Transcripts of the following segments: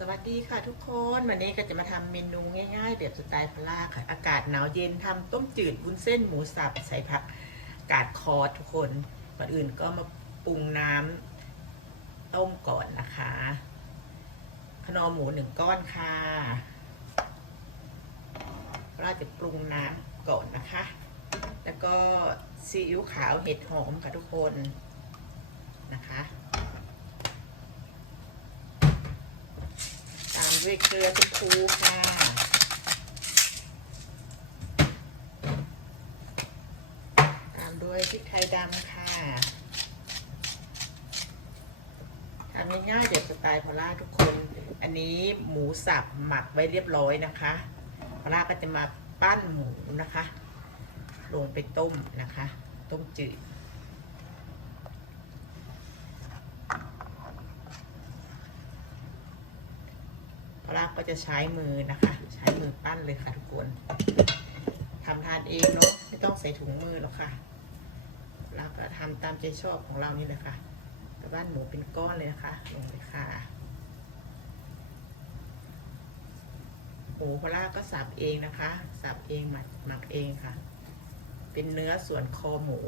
สวัสดีค่ะทุกคนวันนี้ก็จะมาทำเมนูง่ายๆ แบบสไตล์พล่าค่ะ อากาศหนาวเย็นทำต้มจืดวุ้นเส้นหมูสับใส่ผักกาดคอทุกคนก่อนอื่นก็มาปรุงน้ำต้มก่อนนะคะขนอหมูหนึ่งก้อนค่ะเราจะปรุงน้ำก่อนนะคะ แล้วก็ซีอิ๊วขาวเห็ดหอมค่ะทุกคนนะคะ ตาม ด้วยเกลือทุกคูค่ะตามด้วยพริกไทยดำค่ะทำง่ายๆเดี๋ยวสไตล์พอล่าทุกคน อันนี้หมูสับหมักไว้เรียบร้อยนะคะพอล่าก็จะมาปั้นหมูนะคะ ลงไปต้มนะคะ ต้มจืด พลา ก็จะใช้มือนะคะ ใช้มือปั้นเลยค่ะทุกคนทำทานเองเนาะไม่ต้องใส่ถุงมือหรอกค่ะเราก็ทำตามใจชอบของเรานี่แหละค่ะกระบ้านหมูเป็นก้อนเลยนะคะลงเลยค่ะหมูพลาก็สับเองนะคะ สับเองหมักหมักเองค่ะ เป็นเนื้อส่วนคอหมู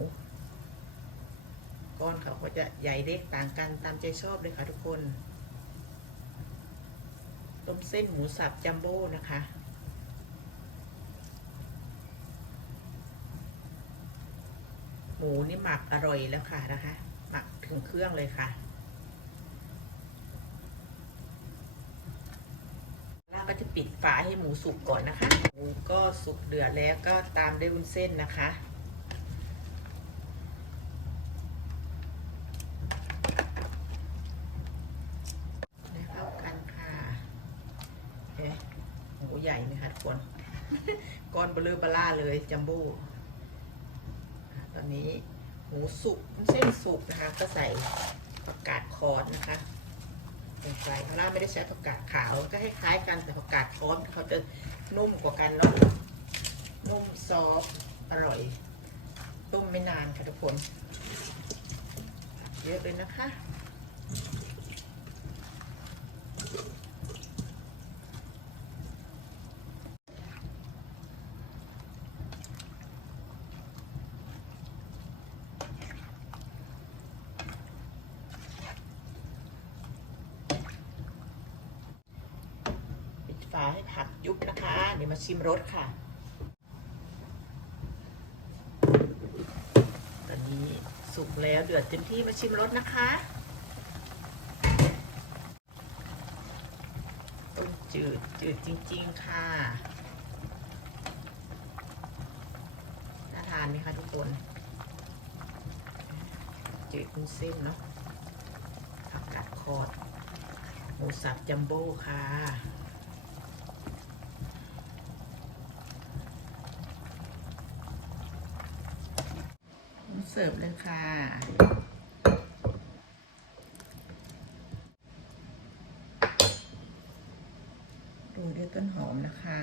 ก้อนเขาก็จะใหญ่เล็กต่างกันตามใจชอบเลยค่ะทุกคน ต้มเส้นหมูสับจัมโบ้นะคะ หมูนี่หมักอร่อยแล้วค่ะนะคะ หมักถึงเครื่องเลยค่ะแล้วก็จะปิดฝาให้หมูสุกก่อนนะคะ หมูก็สุกเดือดแล้วก็ตามด้วยวุ้นเส้นนะคะ ให้เข้ากันค่ะเอ๊ะ หมูใหญ่ไหมคะทุกคน ก้อนเบลือเบล่าเลยจัมโบ้ตอนนี้หมูสุกเส้นสุกนะคะ ก็ใส่ผักกาดคอนนะคะลงไปพาร่าไม่ได้ใช้ผักกาดขาวก็คล้ายๆกันแต่ผักกาดคอนเขาจะนุ่มกว่ากันเนาะนุ่มซอฟอร่อยต้มไม่นานค่ะทุกคน เยอะเลยนะคะ ฝาให้ผักยุบนะคะ เดี๋ยวมาชิมรสค่ะ ตอนนี้สุกแล้วเดือดเต็มที่มาชิมรสนะคะต้มจืดจืดจริง ๆ ค่ะน่าทานไหมคะทุกคน จืดเป็นเส้นเนาะผักกาดคอดหมูสับจัมโบ้ค่ะ เสิร์ฟเลยค่ะ ดูด้วยต้นหอมนะคะ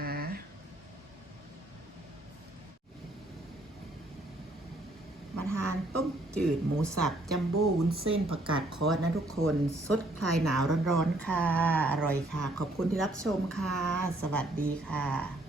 มาทานต้มจืดหมูสับจัมโบ้วุ้นเส้นผักกาดคอสนะทุกคนสดคลายหนาวร้อนๆค่ะ อร่อยค่ะ ขอบคุณที่รับชมค่ะ สวัสดีค่ะ